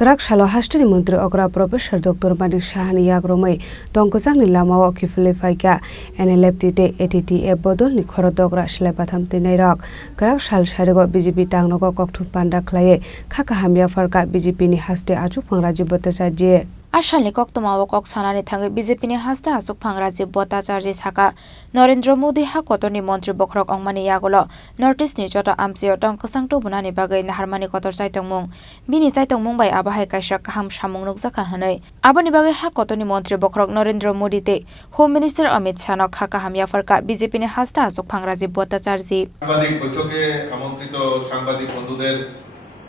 Kerak Shalo Hastani Menteri Ogra Profesor Dr. Manik Shahani Yagromai Tongkosangni Lamao Kifli Faika NLFTT ATTA Bodol ni Khorodogra Shlepatham Tinairok Kerak Shal Sharigo BJP Tangnogo Koktu Panda Klaye Khaka Hamya Farka BJP ni Haste Achuk Pangraji Botasaji Ashalni Koktomawo Kok Sanani Thangi BJP ni Haste Achuk Pangraji Botasaji Saka Narendra Modi ha Kotoni Montri Bokrok Ongmani Yagolo Notice ni Jota Amsio Tongkosang to Bunani Bagai Naharmani Kotor Saitongmung Bini Saitongmung by Abahai Kaisha Kaham Shamung Nukzaka Hanai Abani Bagai ha Kotoni Montri Bokrok Narendra Modi te Home Minister Amit Chanok Haka Hamya Farka BJP ni Haste Achuk Pangraji Botasaji সাংবাদিক বৈঠকে আমন্ত্রিত সাংবাদিক বন্ধুদের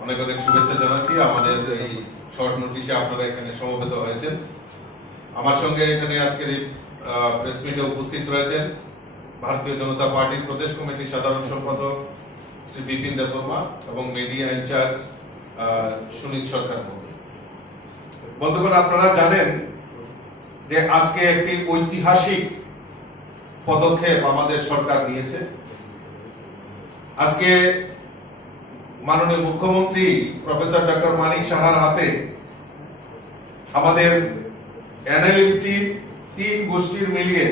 অনেক অনেক শুভেচ্ছা জানাচ্ছি আমাদের এই শর্ট নোটিশে আপনারা এখানে সমবেত হয়েছেন আমার সঙ্গে এখানে আজকের এই প্রেস মিটে উপস্থিত রয়েছেন ভারতীয় জনতা পার্টির প্রদেশ কমিটির সাধারণ সম্পাদক শ্রী বিপিন দেববর্মা এবং মিডিয়া ইনচার্জ সুনীত সরকার বন্ধুগণ আপনারা জানেন যে আজকে একটি ঐতিহাসিক পদক্ষেপ আমাদের সরকার নিয়েছে আজকে মাননীয় মুখ্যমন্ত্রী প্রফেসর ডক্টর মানিক সাহার হাতে আমাদের এনএলএফটি তিন গোষ্ঠীর মিলিয়ে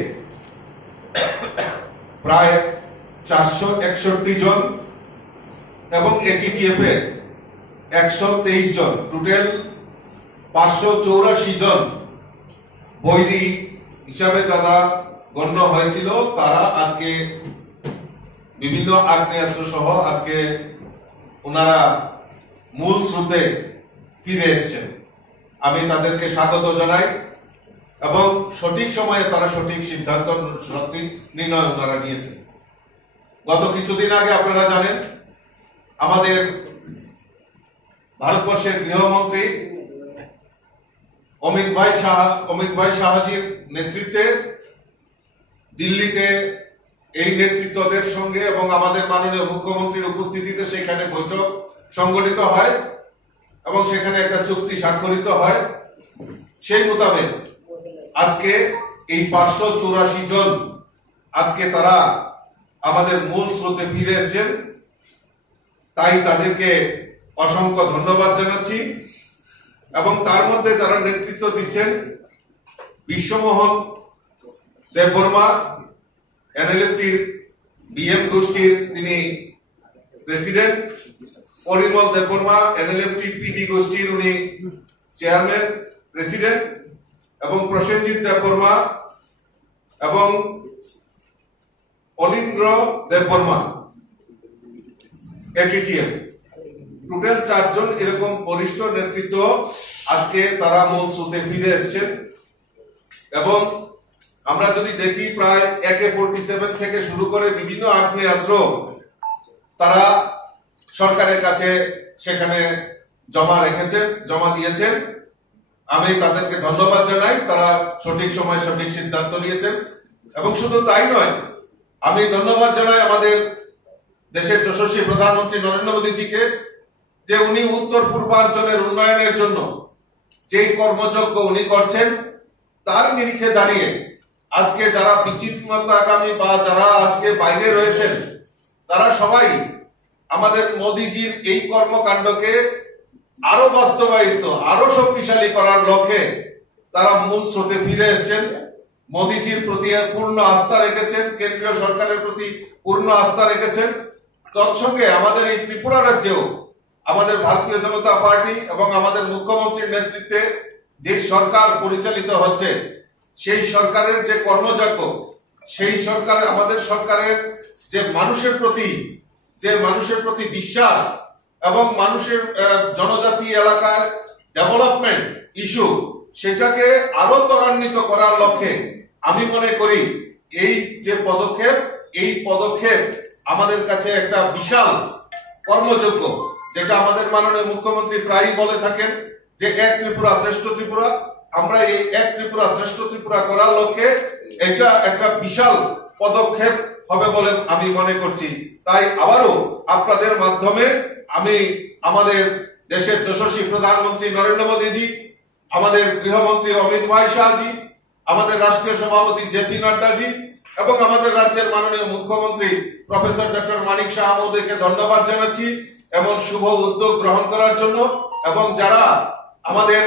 প্রায় 461 জন এবং এটিটিএফ এর 123 জন টোটাল 584 জন বৈরী হিসাবে যারা গণ্য হয়েছিল তারা আজকে বিভিন্ন আগ্নেয়াস্ত্র সহ আজকে ওনারা মূল স্রোতে ফিরে এসেছেন আমি তাদেরকে স্বাগত জানাই এবং সঠিক সময়ে তারা সঠিক সিদ্ধান্ত সঠিক নির্ণয় ওনারা নিয়েছেন গত কিছুদিন আগে আপনারা জানেন আমাদের ভারতবর্ষের গৃহমন্ত্রী অমিত ভাই শাহজির নেতৃত্বে দিল্লিতে এই নেতৃত্বদের সঙ্গে এবং আমাদের মাননীয় মুখ্যমন্ত্রীর উপস্থিতিতে সেখানে বৈঠক সংগঠিত হয় এবং সেখানে একটা চুক্তি স্বাক্ষরিত হয় সেই মোতাবেক আজকে এই 584 জন আজকে তারা আমাদের মূল স্রোতে ফিরে এসেছেন তাই তাদেরকে অসংখ্য ধন্যবাদ জানাচ্ছি এবং তার মধ্যে যারা নেতৃত্ব দিচ্ছেন বিশ্বমোহন দেববর্মা এনএলএফটির বিএম গোষ্ঠীর তিনি president Parimal Debbarma NLFT PD গোষ্ঠীর উনি চেয়ারম্যান প্রেসিডেন্ট এবং প্রসেনজিৎ দেববর্মা এবং অনিন্দ্র দেববর্মা এটিটিএফ টোটাল 4 জন এরকম বরিষ্ঠ নেতৃত্ব আজকে তারা মূল স্রোতে ফিরে এসেছেন এবং আমরা যদি দেখি প্রায় AK-47 থেকে শুরু করে বিভিন্ন আগ্নেয়াস্ত্র তারা সরকারের কাছে সেখানে জমা দিয়েছেন আমি তাদেরকে ধন্যবাদ জানাই তারা সঠিক সময় সঠিক সিদ্ধান্ত নিয়েছেন এবং শুধু তাই নয় আমি ধন্যবাদ জানাই আমাদের দেশের যশস্বী প্রধানমন্ত্রী নরেন্দ্র মোদীজিকে যে উনি উত্তর পূর্বাঞ্চলের উন্নয়নের জন্য যে কর্মযজ্ঞ উনি করছেন তার নিরিখে দাঁড়িয়ে আজকে যারা বিচিত্রতাকামী বা যারা আজকে বাইরে রয়েছেন তারা সবাই আমাদের মোদীজির এই কর্মকাণ্ডকে আরো বাস্তবায়িত আরো শক্তিশালী করার লক্ষ্যে তারা মূল স্রোতে ফিরে এসেছেন মোদীজির প্রতি পূর্ণ আস্থা রেখেছেন কেন্দ্রীয় সরকারের প্রতি পূর্ণ আস্থা রেখেছেন তৎসঙ্গে আমাদের এই ত্রিপুরা রাজ্যেও আমাদের ভারতীয় জনতা পার্টি এবং আমাদের মুখ্যমন্ত্রীর নেতৃত্বে যে সরকার পরিচালিত হচ্ছে সেই সরকারের যে কর্মযজ্ঞ সেই সরকার আমাদের সরকারের যে মানুষের প্রতি বিশ্বাস এবং মানুষের জনজাতি এলাকার ডেভেলপমেন্ট ইস্যু সেটাকে আরো ত্বরান্বিত করার লক্ষ্যে আমি মনে করি এই যে পদক্ষেপ আমাদের কাছে একটা বিশাল কর্মযজ্ঞ যেটা আমাদের মাননীয় মুখ্যমন্ত্রী প্রায়ই বলে থাকেন যে এক ত্রিপুরা শ্রেষ্ঠ ত্রিপুরা আমরা এই এক ত্রিপুরা শ্রেষ্ঠ ত্রিপুরা করার লক্ষ্যে এটা একটা বিশাল পদক্ষেপ হবে বলে আমি মনে করছি তাই আবারও আপনাদের মাধ্যমে আমি আমাদের দেশের যশস্বী প্রধানমন্ত্রী নরেন্দ্র মোদীজি আমাদের গৃহমন্ত্রী অমিত ভাই শাহজি আমাদের রাষ্ট্রীয় সভাপতি জেপি নাড্ডাজি এবং আমাদের রাজ্যের মাননীয় মুখ্যমন্ত্রী প্রফেসর ডক্টর মানিক সাহা মহোদয়কে ধন্যবাদ জানাচ্ছি এমন শুভ উদ্যোগ গ্রহণ করার জন্য এবং যারা আমাদের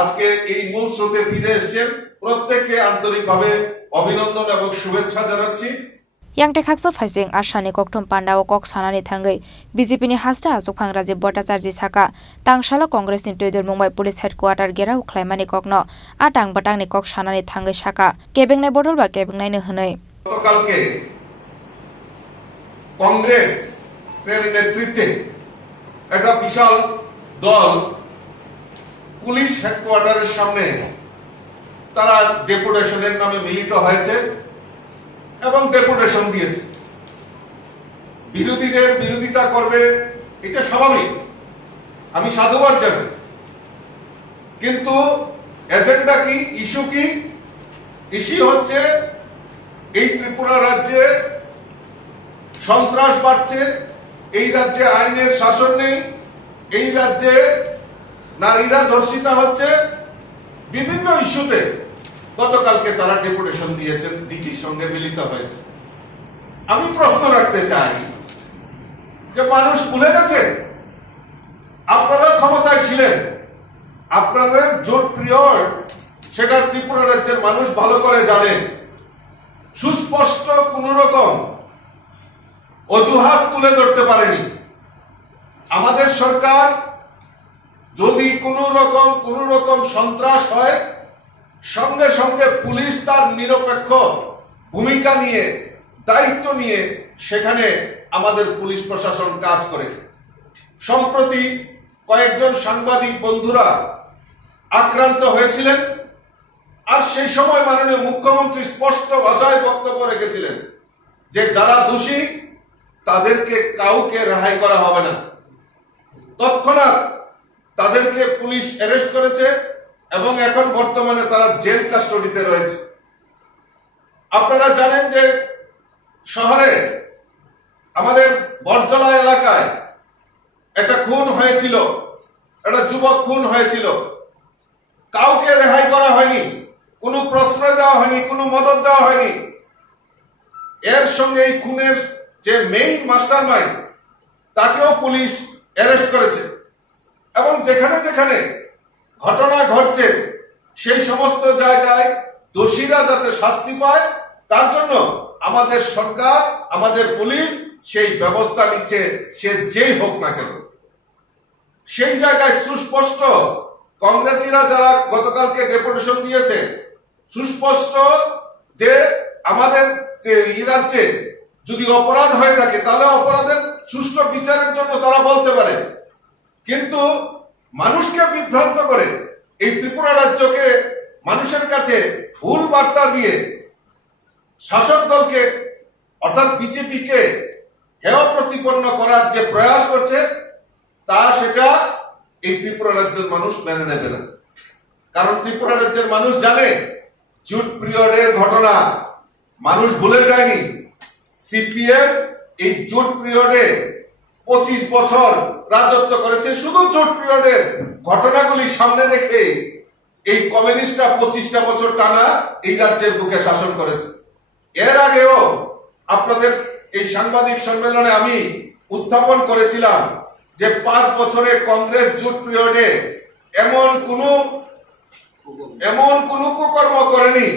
আজকে এই মূল স্রোতে ফিরে এসেছেন প্রত্যেককে আন্তরিকভাবে অভিনন্দন এবং শুভেচ্ছা জানাচ্ছি। Yang Texas Fasing Ashani Koktum Panda o Kok Sanani Tangai, BJP ni Hasta Asupang Raji Bhattacharya Saka, Tangshala Congress in Twitter Mumbai Police Headquarter Gerau Klaimani Kokno, Atang Batang ni Kok Sanani Tangai Saka, Kebeng ne Bodol ba Kebeng nai Hanoi. গতকালকে কংগ্রেস এর নেতৃত্বে একটা বিশাল দল police হেডকোয়ার্টারের সামনে তারা ডেপুটেশনের নামে মিলিত হয়েছে এবং ডেপুটেশন দিয়েছে। বিরোধীদের বিরোধিতা করবে, এটা স্বাভাবিক, আমি সাধুবাদ জানাই। কিন্তু এজেন্ডা কি, ইস্যু কি? ইস্যু হচ্ছে এই ত্রিপুরা রাজ্যে সন্ত্রাস বাড়ছে, এই রাজ্যে আইনের শাসন নেই, এই রাজ্যে নারীরা ধর্ষিতা হচ্ছে। বিভিন্ন ইস্যুতে গতকালকে তারা ডেপুটেশন দিয়েছেন, ডিজির সঙ্গে মিলিত হয়েছে। আমি প্রশ্ন রাখতে চাই যে মানুষ ভুলে গেছে আপনারা ক্ষমতায় ছিলেন, আপনাদের জোট পিরিয়ড সেটা ত্রিপুরা রাজ্যের মানুষ ভালো করে জানে। সুস্পষ্ট কোন রকম অজুহাত তুলে ধরতে পারেনি। আমাদের সরকার যদি কোন রকম সন্ত্রাস হয়, সঙ্গে সঙ্গে পুলিশ তার নিরপেক্ষ ভূমিকা নিয়ে, দায়িত্ব নিয়ে সেখানে আমাদের পুলিশ প্রশাসন কাজ করে। সম্প্রতি কয়েকজন সাংবাদিক বন্ধুরা আক্রান্ত হয়েছিলেন, আর সেই সময় মাননীয় মুখ্যমন্ত্রী স্পষ্ট ভাষায় বক্তব্য রেখেছিলেন যে যারা দোষী তাদেরকে কাউকে রেহাই করা হবে না। তৎক্ষণাৎ তাদেরকে পুলিশ অ্যারেস্ট করেছে এবং এখন বর্তমানে তারা জেল কাস্টডিতে রয়েছে। আপনারা জানেন যে শহরে আমাদের বরজলা এলাকায় একটা খুন হয়েছিল, একটা যুবক খুন হয়েছিল, কাউকে রেহাই করা হয়নি, কোনো প্রশ্রয় দেওয়া হয়নি, কোনো মদত দেওয়া হয়নি। এর সঙ্গে এই খুনের যে মেইন মাস্টারমাইন্ড তাকেও পুলিশ অ্যারেস্ট করেছে এবং যেখানে যেখানে ঘটনা ঘটছে সেই সমস্ত জায়গায় দোষীরা যাতে শাস্তি পায় তার জন্য আমাদের সরকার, আমাদের পুলিশ সেই ব্যবস্থা নিচ্ছে, সে যেই হোক না কেন। সেই জায়গায় সুস্পষ্ট কংগ্রেসীরা যারা গতকালকে ডেপুটেশন দিয়েছে, সুস্পষ্ট যে আমাদের যে এই রাজ্যে যদি অপরাধ হয়ে থাকে তাহলে অপরাধের সুষ্ঠু বিচারের জন্য তারা বলতে পারে। কিন্তু মানুষকে বিভ্রান্ত করে এই ত্রিপুরা রাজ্যকে মানুষের কাছে ভুল বার্তা দিয়ে শাসক দলকে অর্থাৎ বিজেপিকে হেয় প্রতিপন্ন করার যে প্রয়াস করছে তা সেটা এই ত্রিপুরা রাজ্যের মানুষ মেনে নেবে না। কারণ ত্রিপুরা রাজ্যের মানুষ জানে জুট পিরিয়ডের ঘটনা মানুষ ভুলে যায়নি। সিপিএম এই জুট পিরিয়ডে 25 বছর রাজত্ব করেছে। শুধু জুট পিরিয়ডের ঘটনাগুলি সামনে রেখে এই কমিউনিস্টরা 25টা বছর টানা এই রাজ্যের বুকে শাসন করেছে। এর আগেও আপনাদের এই সাংবাদিক সম্মেলনে আমি উত্থাপন করেছিলাম যে 5 বছরে কংগ্রেস জুট পিরিয়ডে এমন কোন কুকর্ম করেনি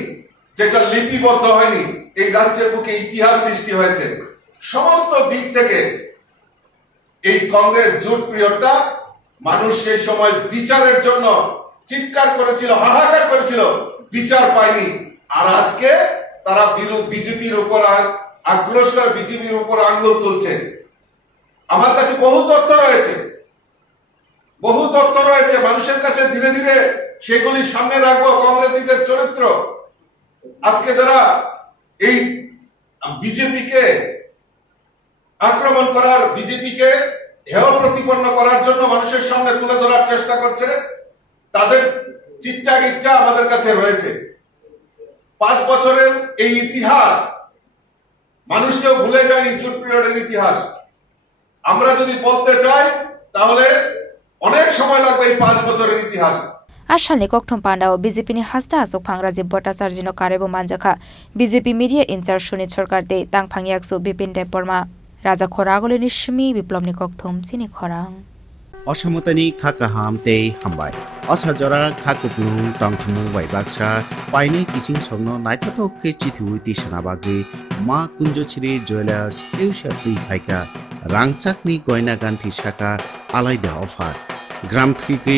যেটা লিপিবদ্ধ হয়নি। এই রাজ্যের বুকে ইতিহাস সৃষ্টি হয়েছে। সমস্ত দিক থেকে এই কংগ্রেস জুট পিরিয়ডটা মানুষ সেই সময় বিচারের জন্য চিৎকার করেছিল, হাহাকার করেছিল, বিচার পায়নি। আর আজকে তারা বিজেপির উপর আক্রোশ করে বিজেপির উপর আঙ্গুল তুলছে। আমার কাছে বহু তথ্য রয়েছে, মানুষের কাছে ধীরে ধীরে সেগুলি সামনে রাখবো। কংগ্রেসীদের চরিত্র আজকে যারা এই বিজেপিকে আক্রমণ করার, বিজেপিকে হেয় প্রতিপন্ন করার জন্য মানুষের সামনে তুলে ধরার চেষ্টা করছে, তাদের চিত্তাগিটটা আমাদের কাছে রয়েছে। 5 বছরের এই ইতিহাস মানুষকেও ভুলে যায়নি। জুট পিরিয়ডের ইতিহাস আমরা যদি বলতে চাই তাহলে অনেক সময় লাগবে এই 5 বছরের ইতিহাস। Ashani Koktum Panda o BJP ni Hasta Asupang Raji Bhattacharya no Karebo Manjaka BJP Media Incharge Sunit Sarkar de Tangphangyak su Bipin Deborma Raja Khoragole ni Shmi Biplom ni Koktum Chini Khorang Osamotani Khakaham te Hambai অসাজরা খাকুপুং তংথমু বাইবাকসা পাইনে কিচিং সংনো নাইথাতো কে চিথু তিসানা বাগে মা কুঞ্জশ্রী jewellers এউসা তুই ফাইকা রাংচাকনি গয়না গান্থি শাখা আলাইদা offer গ্রাম থেকে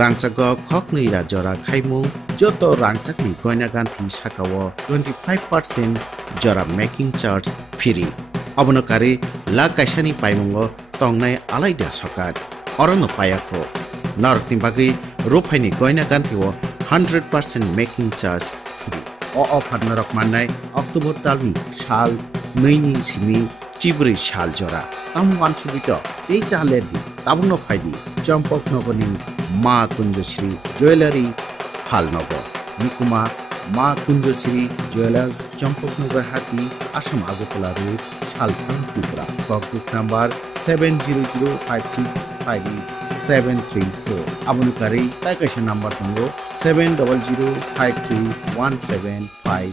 রাংচাক খকनै রাজরা খাইমু যত রাংচাকনি গয়না গান্থি শাখাও 25% জরা মেকিং চার্জ ফ্রি অবনকারী লা কাইসানি পাইমুঙ্গ তংনাই আলাইদা সকার অরণ্য পায়াখো নরকনি বাগै রোফাইনি গয়না গান্থিও 100% মেকিং চার্জ ফ্রি অফার নরক মাননাय অক্টোবর তালনি সাল নৈনি সিমি চিবরি সাল জরা তাম আনসুবিত এই তালেদি তাবুন ফাইদি চম্পক নগরনি মা কুঞ্জশ্রী জুয়েলারি ফালনগর নিকুমা মা কুঞ্জশ্রী জুয়েলার্স চম্পকনগর হাতি আসাম আগরতলা রোড শালখান ত্রিপুরা ককবুক নাম্বার 7006558734 আবনকারী তাইকাইসা নাম্বার দঙ্গ 70053175